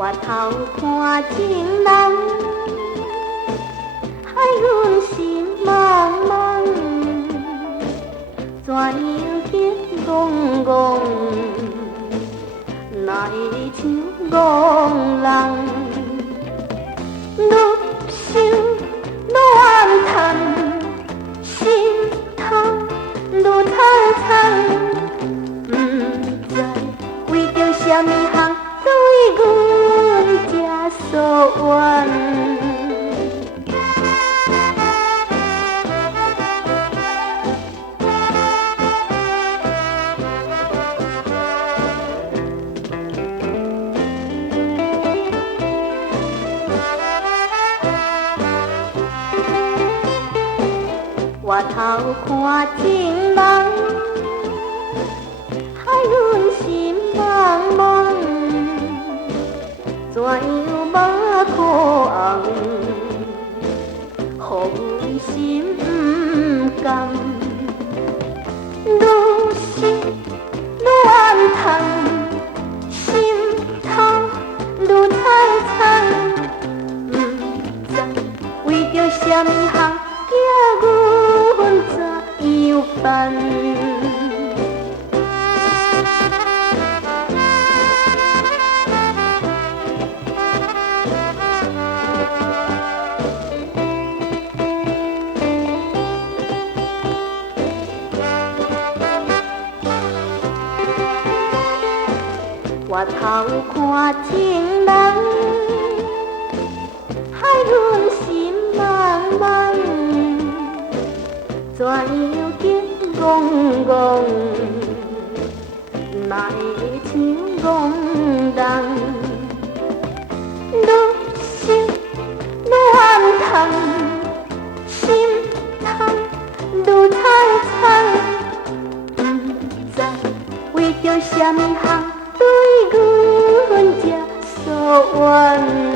我头看情人，害阮心茫茫，怎样去戆戆，哪会像戆人？愈想愈怨叹，心头愈苍苍，不知为着什么行对阮这疏远。我头看情人，害阮心茫茫，怎样无可红，予阮心不甘，愈想愈怨叹，心头愈苍苍，不知为着什么行寄阮怎样办？我头看情人，害阮心茫茫，怎样去戆戆，哪会像戆人？愈想愈怨叹，心头愈苍苍，不知为着什么行对阮这疏远。